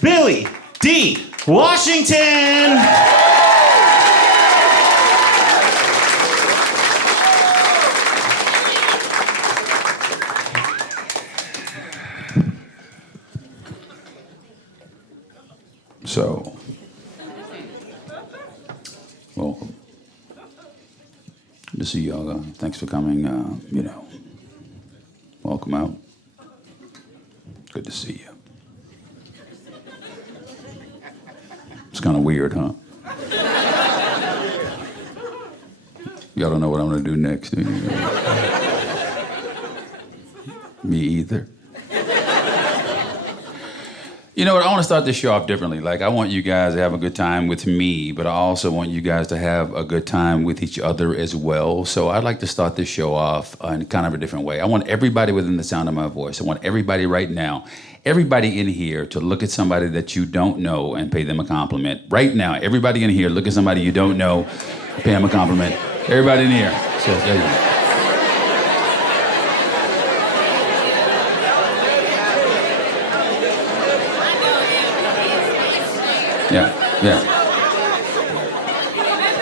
Billy D. Washington. So, welcome. Good to see y'all. Thanks for coming. Welcome out. Good to see you. It's kind of weird, huh? Y'all don't know what I'm gonna do next, do you? Me either. You know what, I want to start this show off differently. Like, I want you guys to have a good time with me, but I also want you guys to have a good time with each other as well. So I'd like to start this show off in kind of a different way. I want everybody within the sound of my voice, I want everybody right now, everybody in here to look at somebody that you don't know and pay them a compliment. Right now, everybody in here, look at somebody you don't know, pay them a compliment. Everybody in here. So, there you go. Yeah.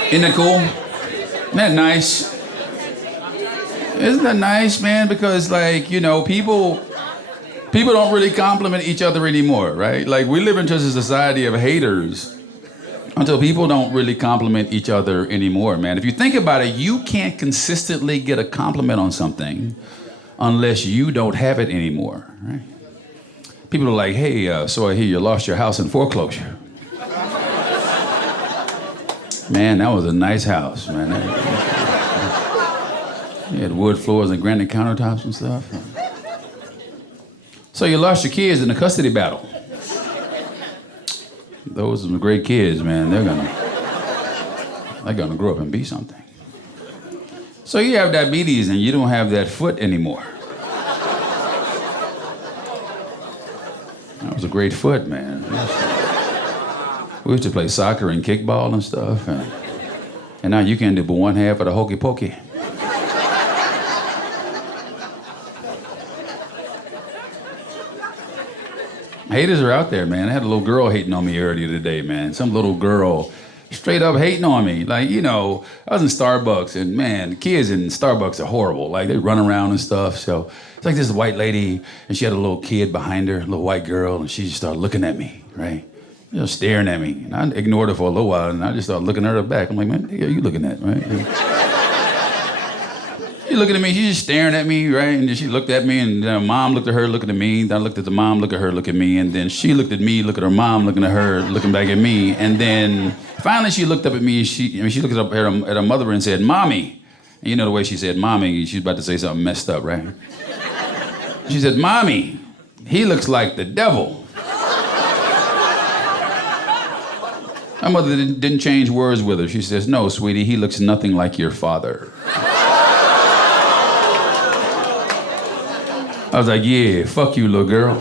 Isn't that cool? Isn't that nice? Isn't that nice, man? Because, like, you know, people don't really compliment each other anymore, right? Like, we live in just a society of haters until people don't really compliment each other anymore, man. If you think about it, you can't consistently get a compliment on something unless you don't have it anymore, right? People are like, hey, so I hear you lost your house in foreclosure. Man, that was a nice house, man. You had wood floors and granite countertops and stuff. So you lost your kids in the custody battle. Those are some great kids, man. They're gonna grow up and be something. So you have diabetes and you don't have that foot anymore. That was a great foot, man. We used to play soccer and kickball and stuff, and now you can't do but one half of the hokey pokey. Haters are out there, man. I had a little girl hating on me earlier today, man. Some little girl straight up hating on me. Like, you know, I was in Starbucks, and man, the kids in Starbucks are horrible. Like, they run around and stuff. So it's like this white lady, and she had a little kid behind her, a little white girl, and she just started looking at me, right? Just staring at me. And I ignored her for a little while, and I just started looking at her back. I'm like, man, what are you looking at, right? She's looking at me, she's just staring at me, right? And then she looked at me, and then mom looked at her, looking at me. Then I looked at the mom, look at her, look at me. And then she looked at me, look at her mom, looking at her, looking back at me. And then finally she looked up at me, she looked up at her mother and said, Mommy. And you know the way she said mommy, she's about to say something messed up, right? She said, Mommy, he looks like the devil. My mother didn't change words with her. She says, no, sweetie, he looks nothing like your father. I was like, yeah, fuck you, little girl.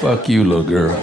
Fuck you, little girl.